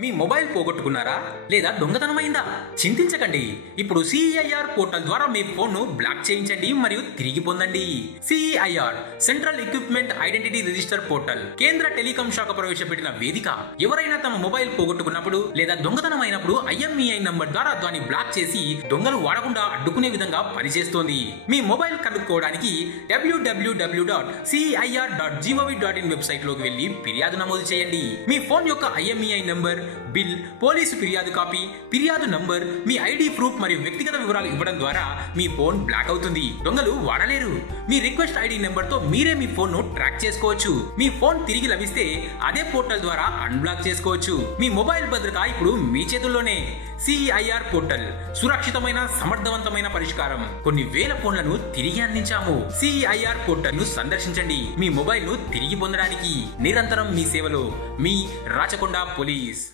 మీ mobile పోగొట్టుకున్నారా లేదా దొంగతనమైందా? చింతించకండి. ఇప్పుడు CEIR పోర్టల్ ద్వారా మీ ఫోన్ ను బ్లాక్ చేయించండి మరియు తిరిగి పొందండి. CEIR central equipment identity register portal కేంద్ర టెలికాం శాఖ ప్రవేశపెట్టిన వేదిక. ఎవరైనా తమ మొబైల్ పోగొట్టుకున్నప్పుడు లేదా దొంగతనమైనప్పుడు IMEI నంబర్ ద్వారా దాన్ని బ్లాక్ చేసి దొంగలు వాడకుండా అడ్డుకునే విధంగా పనిచేస్తోంది. మీ మొబైల్ కనుక్కోవడానికి www.ceir.gov.in వెబ్సైట్ లోకి వెళ్లి ఫిర్యాదు నమోదు చేయండి. మీ ఫోన్ యొక్క IMEI నంబర్, బిల్, పోలీసు ఫిర్యాదు కాపీ, ఫిర్యాదు నంబర్, మీ ID ప్రూఫ్ మరియు వ్యక్తిగత వివరాలు ఇవ్వడం ద్వారా మీ ఫోన్ బ్లాక్ అవుతుంది. దొంగలు వాడలేరు. మీ రిక్వెస్ట్ ID నెంబర్ తో మీరే మీ ఫోన్ ను ట్రాక్ చేసుకోవచ్చు. మీ ఫోన్ తిరిగి లభిస్తే అదే పోర్టల్ ద్వారా అన్బ్లాక్ చేసుకోవచ్చు. మీ మొబైల్ భద్రత ఇప్పుడు మీ చేతుల్లోనే. CEIR పోర్టల్ సురక్షితమైన, సమర్థవంతమైన పరిష్కారం. కొన్ని వేల ఫోన్లను తిరిగి అందించాము. CEIR పోర్టల్ ను సందర్శించండి. మీ మొబైల్ ను తిరిగి పొందడానికి. నిరంతరం మీ సేవలో. మీ రాచకొండ పోలీస్.